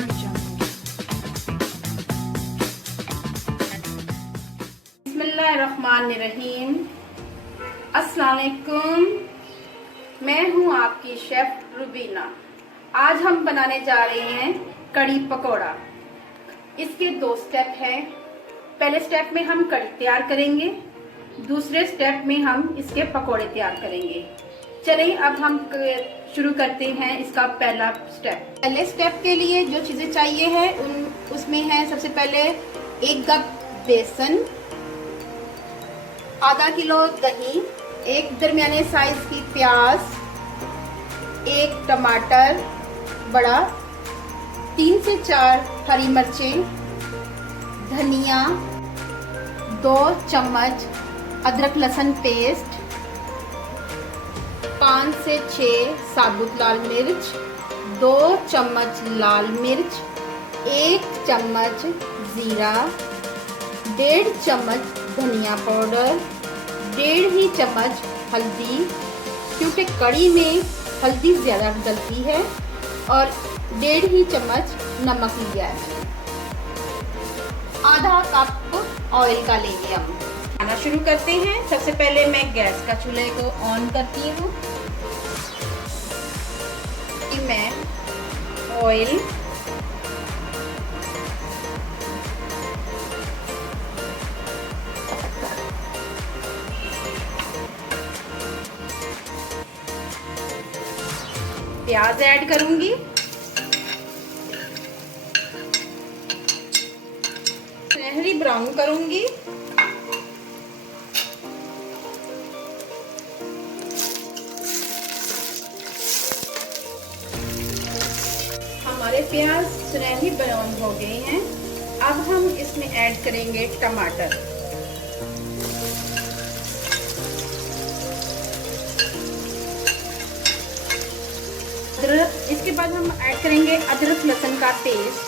बिस्मिल्लाहिर्रहमानिर्रहीम। अस्सलाम वालेकुम। मैं हूं आपकी शेफ रुबीना। आज हम बनाने जा रहे हैं कड़ी पकोड़ा। इसके 2 स्टेप हैं। पहले स्टेप में हम कड़ी तैयार करेंगे, दूसरे स्टेप में हम इसके पकोड़े तैयार करेंगे। चलिए अब हम शुरू करते हैं इसका पहला स्टेप। पहले स्टेप के लिए जो चीजें चाहिए है उसमें है सबसे पहले 1 कप बेसन, आधा किलो दही, 1 दरमियाने साइज की प्याज, 1 टमाटर बड़ा, 3 से 4 हरी मिर्चें, धनिया, 2 चम्मच अदरक लहसुन पेस्ट, 5 से 6 साबुत लाल मिर्च, 2 चम्मच लाल मिर्च, 1 चम्मच जीरा, 1.5 चम्मच धनिया पाउडर, 1.5 ही चम्मच हल्दी, क्योंकि कड़ी में हल्दी ज़्यादा डलती है, और 1.5 ही चम्मच नमक लिया है। आधा कप ऑयल का लेंगे। हम खाना शुरू करते हैं। सबसे पहले मैं गैस का चूल्हे को ऑन करती हूँ। मैं ऑयल, प्याज ऐड करूंगी, सुनहरी ब्राउन करूंगी। हमारे प्याज सुनहरी ब्राउन हो गए हैं। अब हम इसमें ऐड करेंगे टमाटर। इसके बाद हम ऐड करेंगे अदरक लहसुन का पेस्ट,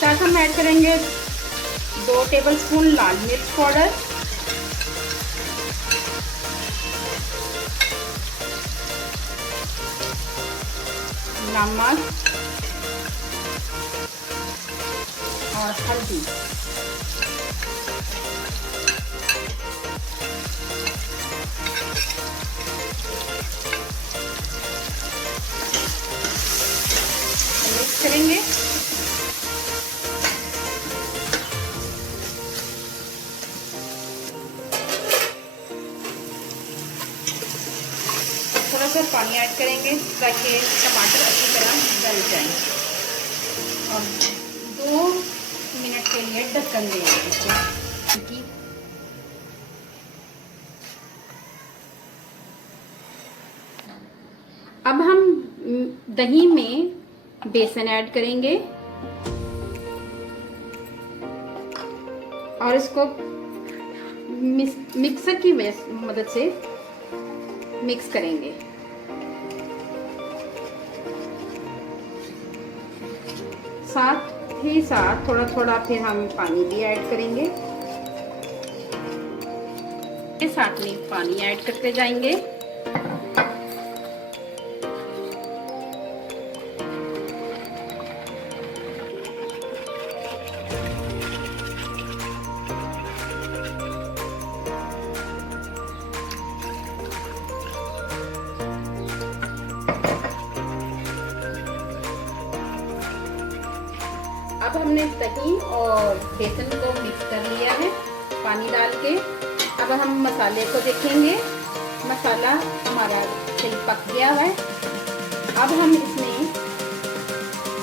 साथ हम ऐड करेंगे 2 टेबलस्पून लाल मिर्च पाउडर, नमक और हल्दी। मिक्स करेंगे। थोड़ा सा पानी ऐड करेंगे ताकि टमाटर अच्छी तरह गल जाए, और 2 मिनट के लिए ढक्कन देंगे इसको। अब हम दही में बेसन ऐड करेंगे और इसको मिक्सर की मदद से मिक्स करेंगे। साथ ही साथ थोड़ा थोड़ा फिर हम पानी भी ऐड करेंगे। साथ में पानी ऐड करते जाएंगे। अब हमने दही और बेसन को मिक्स कर लिया है पानी डाल के। अब हम मसाले को देखेंगे। मसाला हमारा सही पक गया है। अब हम इसमें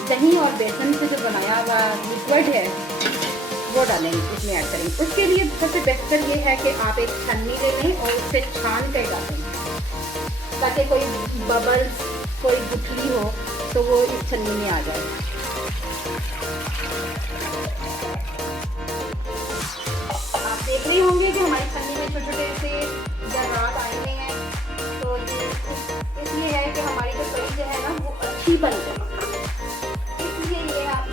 दही और बेसन से जो बनाया हुआ लिक्विड है वो डालेंगे, इसमें ऐड करेंगे। उसके लिए सबसे बेहतर ये है कि आप एक छन्नी ले लें और उससे छान कर डालें, ताकि कोई बबल्स, कोई गुठली हो तो वो इस छन्नी में आ जाए। आप देख रहे होंगे कि हमारी छन्नी में छोटे छोटे से जरात आए हुए हैं, तो इसलिए है कि हमारी जो कड़ी जो है ना वो अच्छी बन जाए, इसलिए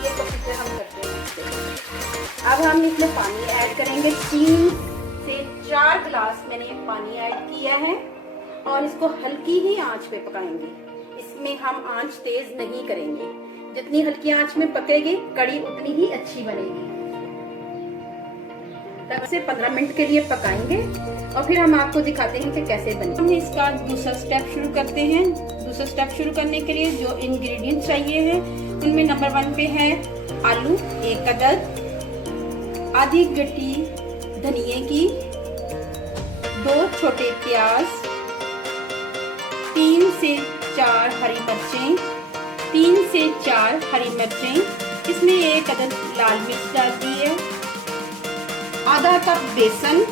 ये प्रोसीजर हम करते हैं। अब हम इसमें पानी ऐड करेंगे। 3 से 4 गिलास मैंने पानी ऐड किया है और इसको हल्की ही आंच पे पकाएंगे। इसमें हम आंच तेज नहीं करेंगे। जितनी हल्की आंच में पकेगी कड़ी उतनी ही अच्छी बनेगी। तब से 15 मिनट के लिए पकाएंगे और फिर हम आपको दिखाते हैं कि कैसे बने। हम इसका दूसरा स्टेप शुरू करते हैं। दूसरा स्टेप शुरू करने के लिए जो इंग्रेडिएंट चाहिए हैं उनमें नंबर 1 पे है आलू 1 अदद, आधी गड्डी धनिए की, 2 छोटे प्याज, 3 से 4 हरी मिर्चें, 3 से 4 हरी मिर्चें, इसमें 1 अदद लाल मिर्च डाल दी है, आधा कप बेसन,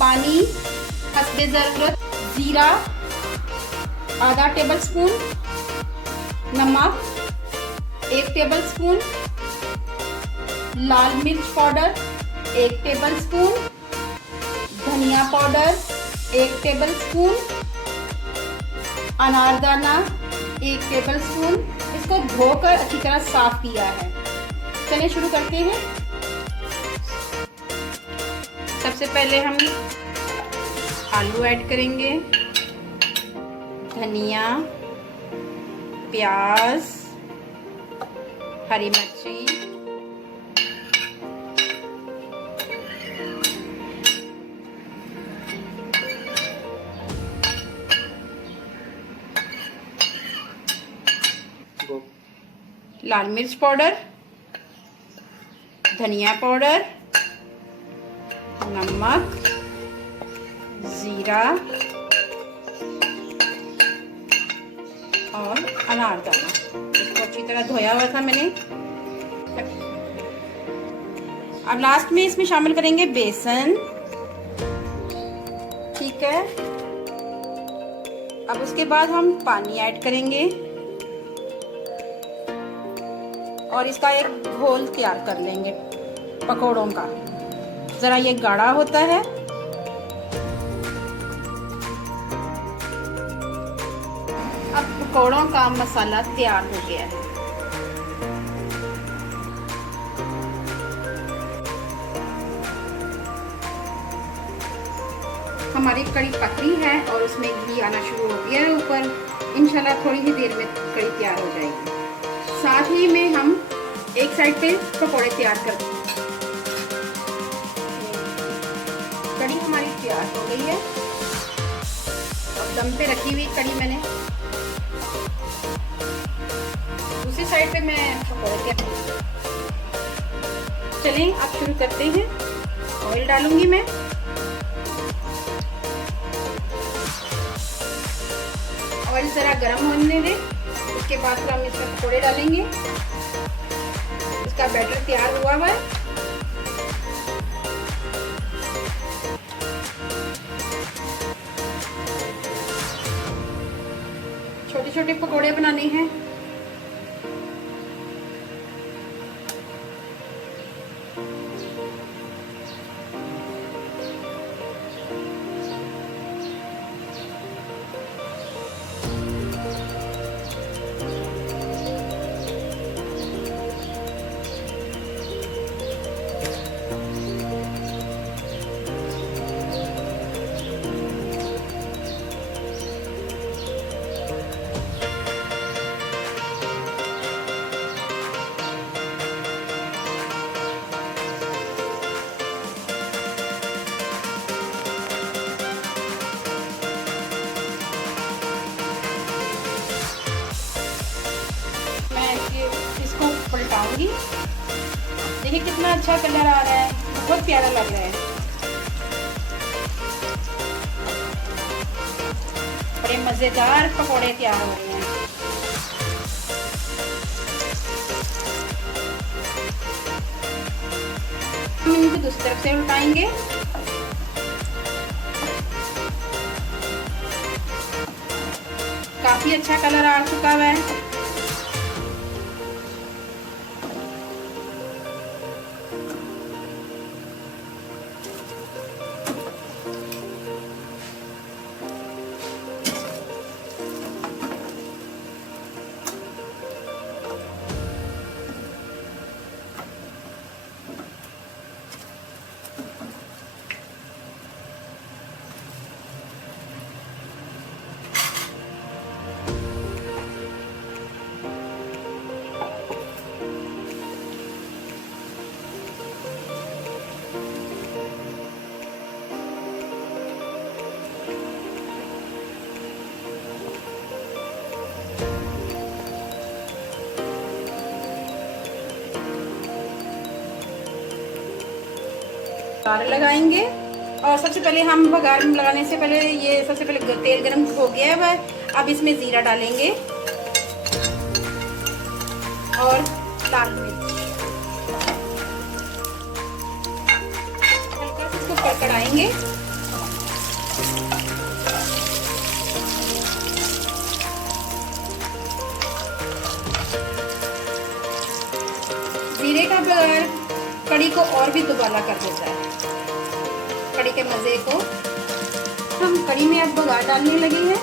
पानी हस्बे ज़रूरत, जीरा आधा टेबल स्पून, नमक 1 टेबल स्पून, लाल मिर्च पाउडर 1 टेबल स्पून, धनिया पाउडर 1 टेबल स्पून, अनारदाना 1 टेबल स्पून। इसको धोकर अच्छी तरह साफ किया है। चलिए शुरू करते हैं। सबसे पहले हम आलू ऐड करेंगे, धनिया, प्याज, हरी मिर्ची, लाल मिर्च पाउडर, धनिया पाउडर, नमक, जीरा और अनारदाना। इसको अच्छी तरह धोया हुआ था मैंने। अब लास्ट में इसमें शामिल करेंगे बेसन। ठीक है, अब उसके बाद हम पानी ऐड करेंगे और इसका एक घोल तैयार कर लेंगे पकौड़ों का। जरा ये गाढ़ा होता है। अब पकौड़ों का मसाला तैयार हो गया है। हमारी कड़ी पक रही है और उसमें घी आना शुरू हो गया है ऊपर। इंशाल्लाह थोड़ी ही देर में कड़ी तैयार हो जाएगी। साथ ही में हम एक साइड पे पकौड़े तैयार कर देंगे। कड़ी हमारी तैयार हो गई है। अब दम पे रखी हुई कड़ी मैंने दूसरी साइड पे मैं पकौड़े तैयार। चलें अब शुरू करते हैं। ऑयल डालूंगी मैं। ऑयल जरा गर्म होने दें। उसके बाद फिर हम इसमें पकौड़े डालेंगे। इसका बैटर तैयार हुआ है। छोटे छोटे पकौड़े बनाने हैं। इसको पलटाऊंगी। देखिए कितना अच्छा कलर आ रहा है, बहुत प्यारा लग रहा है। बड़े मजेदार पकौड़े तैयार हो रहे हैं। हम इनको दूसरी तरफ से उल्टाएंगे। काफी अच्छा कलर आ चुका है। बघार लगाएंगे। और सबसे पहले हम बघार लगाने से पहले ये सबसे पहले तेल गरम हो गया है। अब इसमें जीरा डालेंगे और लाल मिर्च, हल्का से इसको कड़कड़ाएंगे। जीरे का बघार कड़ी को और भी दुबाला कर देता है, कड़ी के मजे को। हम कड़ी में अब बघार डालने लगे हैं।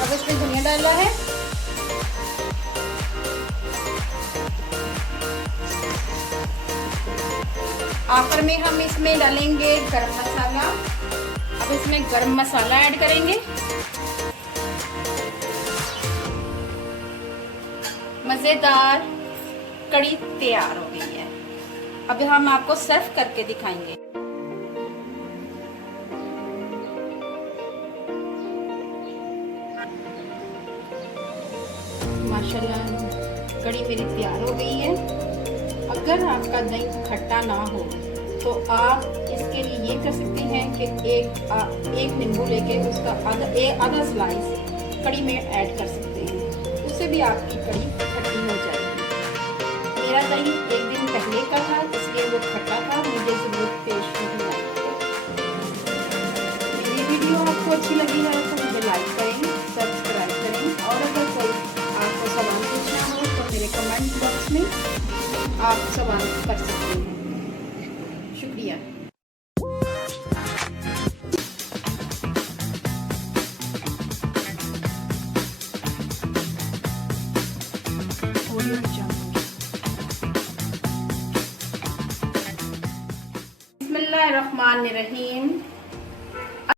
अब इसमें धनिया डाला है, आखिर में हम इसमें डालेंगे गरम मसाला। अब इसमें गरम मसाला ऐड करेंगे। मजेदार कड़ी तैयार हो गई है। अब हम आपको सर्व करके दिखाएंगे। माशाल्लाह कड़ी मेरी तैयार हो गई है। अगर आपका दही खट्टा ना हो तो आप इसके लिए ये कर सकते हैं कि एक नींबू लेके उसका आधा स्लाइस कड़ी में ऐड कर सकते हैं, उससे भी आपकी कड़ी खट्टी हो जाएगी। मेरा दही एक दिन पहले का था इसलिए वो खट्टा था, मुझे ज़रूरत पेश नहीं आई। मेरी वीडियो आपको अच्छी लगी है तो मुझे लाइक करें, सब्सक्राइब करें, और अगर कोई आपको सवाल पूछना हो तो मेरे कमेंट बॉक्स में आप सवाल कर सकते हैं। शुक्रिया। बिस्मिल्लाहिर्रहमानिर्रहीम।